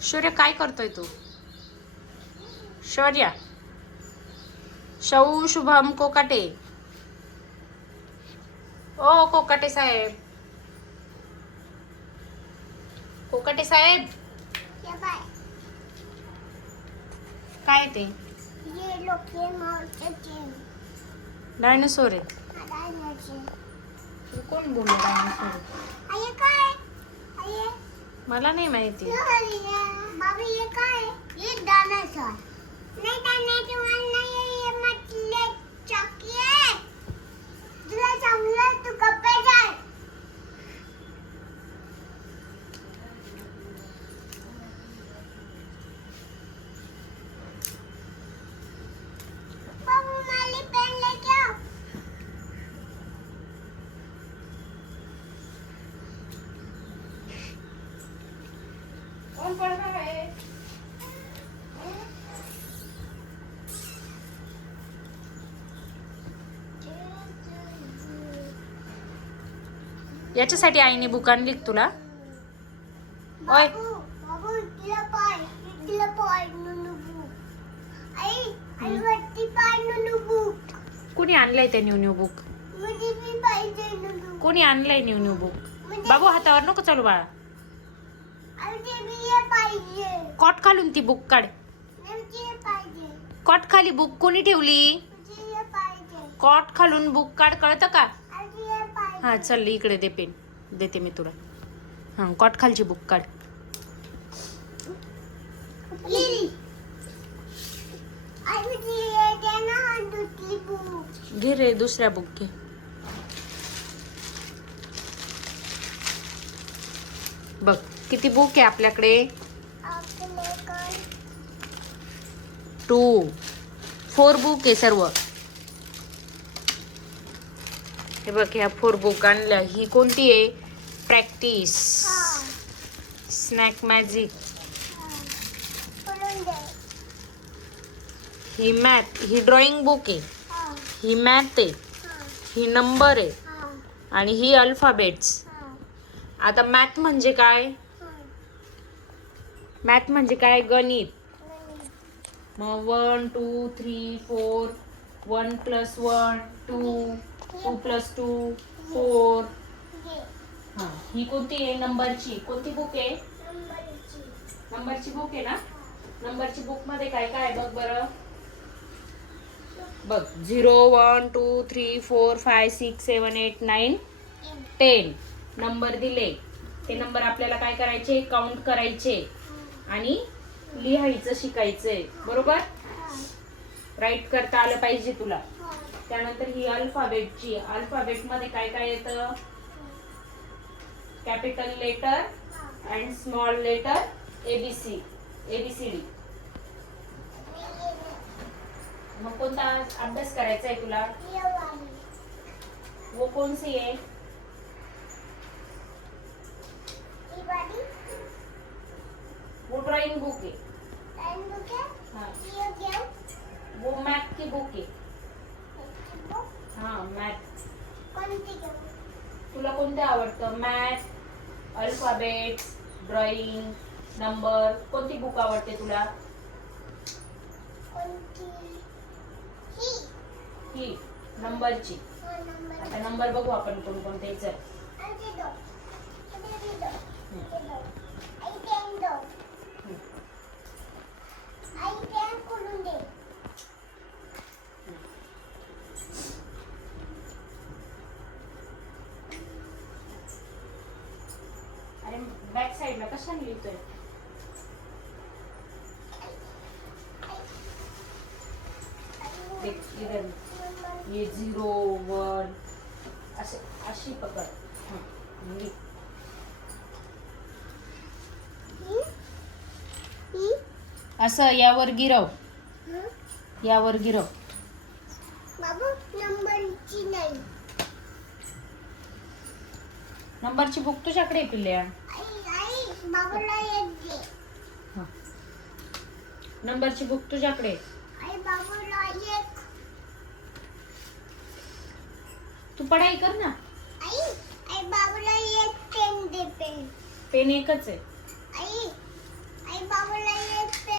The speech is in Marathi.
शौर्य काय करतोय तू? शौर्य, शौ शुभम कोकाटे. ओ कोकाटे साहेब, कोकाटे साहेब, काय ते? डायनोसोर आहे. कोण बोललो डायनोसोर? मला नाही माहिती. याच्यासाठी आईने बुक आणली तुला? ओय, कोणी आणलंय ते न्यू न्यू बुक? कोणी आणलंय न्यू न्यू बुक? बाबू हातावर नको चालू बाळा. कॉट खालून ती बुक काढ. कॉट खाली बुक कोणी ठेवली? कॉट खालून बुक काढ, कळतं का? हा चल इकडे दे, पेन देते मी तुला. हा कॉट खालची बुक काढ. घे रे दुसऱ्या बुक घे. बघ किती बुक आहे आपल्याकडे. 2 4 बुक आहे सर्व. हे बघ ह्या 4 बुक आणल्या. ही कोणती आहे? प्रॅक्टिस, स्नॅक मॅजिक, ही मॅथ, ही ड्रॉइंग बुक आहे, ही मॅथ आहे, ही नंबर आहे आणि ही अल्फाबेट्स. आता मॅथ म्हणजे काय? मॅथ म्हणजे काय? गणित. मग 1 2 3 4, 1 + 1 2, 2 + 2 4. हा ही कोणती आहे? नंबरची. कोणती बुक आहे? नंबरची बुक आहे ना. नंबरची बुक मध्ये काय काय बघ बरं. बघ 0 1 2 3 4 5 6 7 8 9 10 नंबर दिले. ते नंबर आपल्याला काय करायचे? काउंट करायचे आणि लिहायचं शिकायचंय. बरोबर? राईट करता आलं पाहिजे तुला. त्यानंतर ही अल्फाबेटची. अल्फाबेट मध्ये काय काय येतं? Capital letter and small letter, ABCD. मग कोणता अभ्यास करायचा आहे तुला? वो कौन सी है? वो ड्राइंग बुक है. हाँ. वो मैथ की बुक है. हाँ मैथ. तुला कोणते आवडतं? Math, alphabets, drawing, number. कोणती बुक आवडते तुला? ही नंबरची. आता नंबर बघू आपण कोणकोणते. चल अरे बॅक साइडला कशाने लिहितोय? इधर ये 0 1 असे अशी पकड. असं यावर गिरव. यावर गिरव. बाबू नंबरची नाही. नंबरची बुक तुझ्याकडे पिल्ल्या. बाबूला एक दे. नंबरची बुक तुझ्याकडे. बाबूला एक. तू पढाई कर ना. आई बाबूला एक पेन दे. पेन एकच आहे.